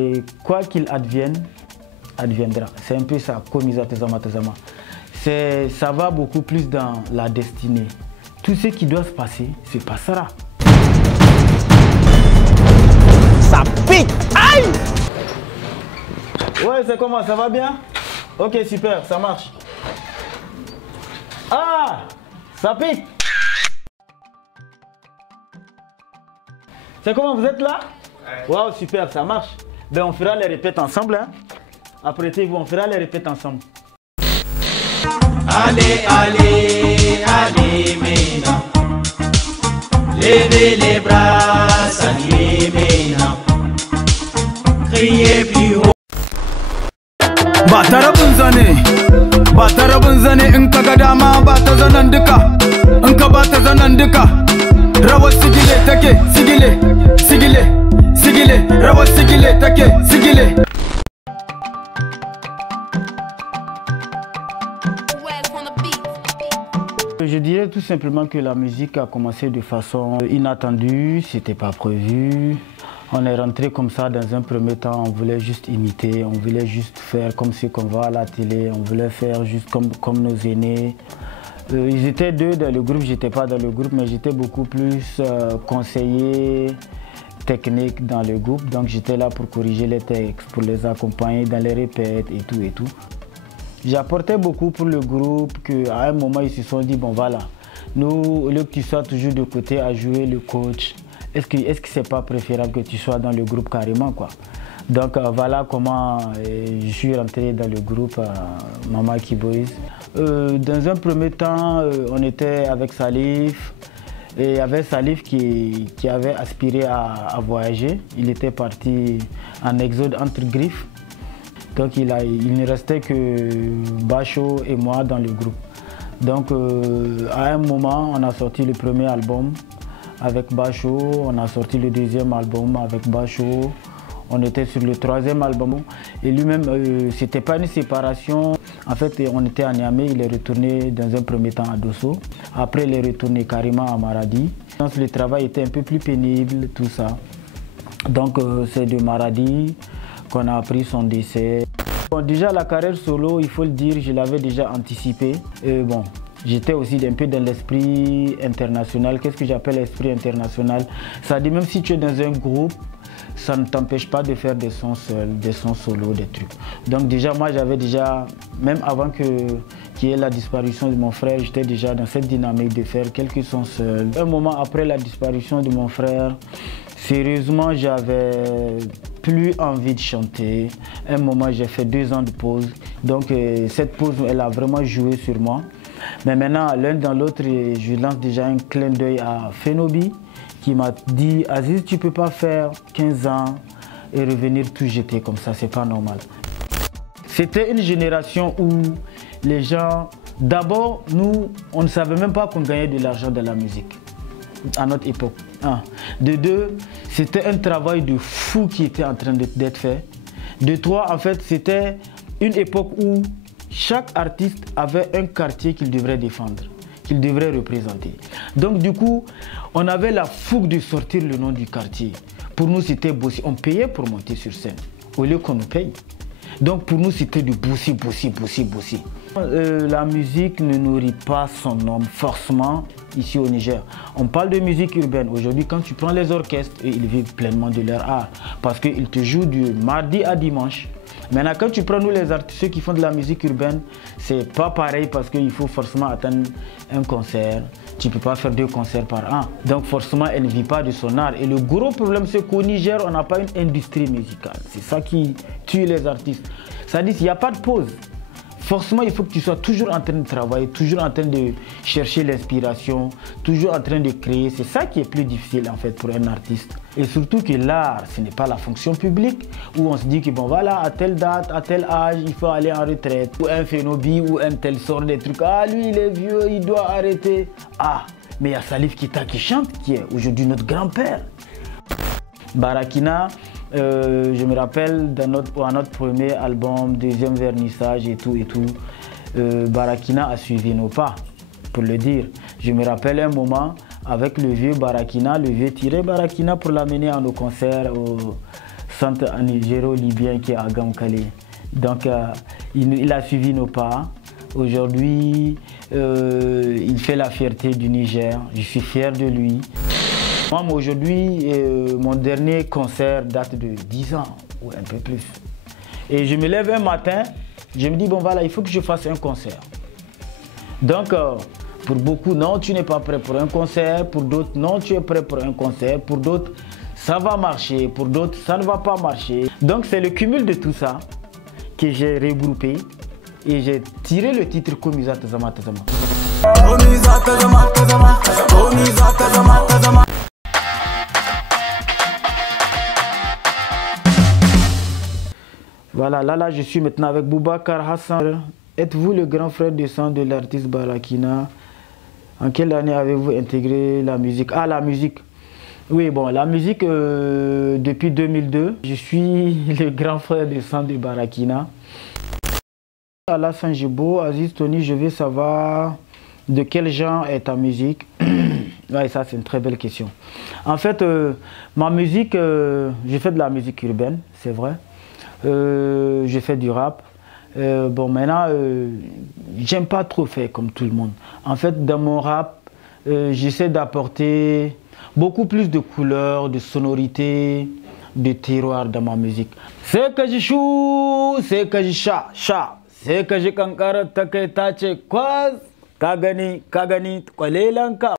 Et quoi qu'il advienne, adviendra. C'est un peu ça, Komisa Tezama Tezama. Ça va beaucoup plus dans la destinée. Tout ce qui doit se passer, se passera. Ça pique! Aïe! Ouais, c'est comment? Ça va bien? Ok, super, ça marche. Ah! Ça pique! C'est comment? Vous êtes là? Waouh, super, ça marche. Ben, on fera les répètes ensemble. Hein? Apprêtez-vous, on fera les répètes ensemble. Allez, allez, allez, maintenant. Levez les bras, saluez maintenant. Criez plus haut. Batarabun zane in kaga dama ba ta zanan duka in ka ba ta zanan duka rawar sigile take sigile sigile sigile rawar sigile take sigile. Je dirais tout simplement que la musique a commencé de façon inattendue, c'était pas prévu. On est rentré comme ça dans un premier temps, on voulait juste imiter, on voulait juste faire comme ce qu'on voit à la télé, on voulait faire juste comme nos aînés. Ils étaient deux dans le groupe, j'étais pas dans le groupe, mais j'étais beaucoup plus conseiller technique dans le groupe. Donc j'étais là pour corriger les textes, pour les accompagner dans les répètes et tout et tout. J'apportais beaucoup pour le groupe qu'à un moment ils se sont dit, bon voilà, nous, au lieu que tu sois toujours de côté à jouer le coach, est-ce que c'est pas préférable que tu sois dans le groupe carrément quoi. Donc voilà comment je suis rentré dans le groupe Mama Keyboys. Dans un premier temps, on était avec Salif. Et il y avait Salif qui avait aspiré à voyager. Il était parti en exode entre griffes. Donc il ne restait que Bacho et moi dans le groupe. Donc à un moment, on a sorti le premier album avec Bacho, on a sorti le deuxième album avec Bacho, on était sur le troisième album. Et lui-même, c'était pas une séparation. En fait, on était à Niamey, il est retourné dans un premier temps à Dosso. Après, il est retourné carrément à Maradi. Donc le travail était un peu plus pénible, tout ça. Donc c'est de Maradi qu'on a appris son décès. Bon, déjà la carrière solo, il faut le dire, je l'avais déjà anticipé. Bon, j'étais aussi un peu dans l'esprit international. Qu'est-ce que j'appelle l'esprit international? Ça dit même si tu es dans un groupe, ça ne t'empêche pas de faire des sons seuls, des sons solo, des trucs. Donc déjà, moi j'avais déjà, même avant qu'il y ait la disparition de mon frère, j'étais déjà dans cette dynamique de faire quelques sons seuls. Un moment après la disparition de mon frère, sérieusement, j'avais plus envie de chanter. Un moment, j'ai fait 2 ans de pause. Donc cette pause, elle a vraiment joué sur moi. Mais maintenant, l'un dans l'autre, je lance déjà un clin d'œil à Fenobi qui m'a dit « Aziz, tu ne peux pas faire 15 ans et revenir tout jeter comme ça, c'est pas normal. » C'était une génération où les gens, d'abord, nous, on ne savait même pas qu'on gagnait de l'argent dans la musique à notre époque. De 2, c'était un travail de fou qui était en train d'être fait. De 3, en fait, c'était une époque où chaque artiste avait un quartier qu'il devrait défendre, qu'il devrait représenter. Donc du coup, on avait la fougue de sortir le nom du quartier. Pour nous, c'était bosser. On payait pour monter sur scène, au lieu qu'on nous paye. Donc pour nous, c'était de bosser. La musique ne nourrit pas son homme forcément ici au Niger. On parle de musique urbaine. Aujourd'hui, quand tu prends les orchestres, ils vivent pleinement de leur art. Parce qu'ils te jouent du mardi à dimanche. Maintenant, quand tu prends nous les artistes, ceux qui font de la musique urbaine, c'est pas pareil parce qu'il faut forcément attendre un concert. Tu ne peux pas faire 2 concerts par an. Donc forcément, elle ne vit pas de son art. Et le gros problème, c'est qu'au Niger, on n'a pas une industrie musicale. C'est ça qui tue les artistes. Ça dit qu'il n'y a pas de pause. Forcément, il faut que tu sois toujours en train de travailler, toujours en train de chercher l'inspiration, toujours en train de créer. C'est ça qui est plus difficile en fait pour un artiste. Et surtout que l'art, ce n'est pas la fonction publique où on se dit que bon voilà, à telle date, à tel âge, il faut aller en retraite. Ou un Fenobi ou un tel sort des trucs. Ah lui, il est vieux, il doit arrêter. Ah, mais il y a Salif Keita qui chante, qui est aujourd'hui notre grand-père. Barakina, je me rappelle à notre premier album, deuxième vernissage et tout, Barakina a suivi nos pas, pour le dire. Je me rappelle un moment avec le vieux Barakina, le vieux tiré Barakina pour l'amener à nos concerts au centre nigéro-libyen qui est à Gamkale. Donc il a suivi nos pas. Aujourd'hui, il fait la fierté du Niger. Je suis fier de lui. Moi, aujourd'hui, mon dernier concert date de 10 ans ou un peu plus. Et je me lève un matin, je me dis, bon voilà, il faut que je fasse un concert. Donc, pour beaucoup, non, tu n'es pas prêt pour un concert. Pour d'autres, non, tu es prêt pour un concert. Pour d'autres, ça va marcher. Pour d'autres, ça ne va pas marcher. Donc, c'est le cumul de tout ça que j'ai regroupé et j'ai tiré le titre Komiza Tazama Tazama. Komiza Tazama Tazama, Komiza Tazama Tazama. Voilà, là, je suis maintenant avec Boubacar Hassan. Êtes-vous le grand frère de sang de l'artiste Barakina? En quelle année avez-vous intégré la musique? Ah, la musique. Oui, bon, la musique, depuis 2002. Je suis le grand frère de sang de Barakina. Alassane Djibo, Aziz Tony, je veux savoir de quel genre est ta musique? Ouais, ça, c'est une très belle question. En fait, ma musique, je fais de la musique urbaine, c'est vrai. Je fais du rap. Bon, maintenant, j'aime pas trop faire comme tout le monde. En fait, dans mon rap, j'essaie d'apporter beaucoup plus de couleurs, de sonorités, de terroir dans ma musique. C'est que je chou, c'est que je cha, c'est que je kankara take tache kwaz, kagani, kwalelanka.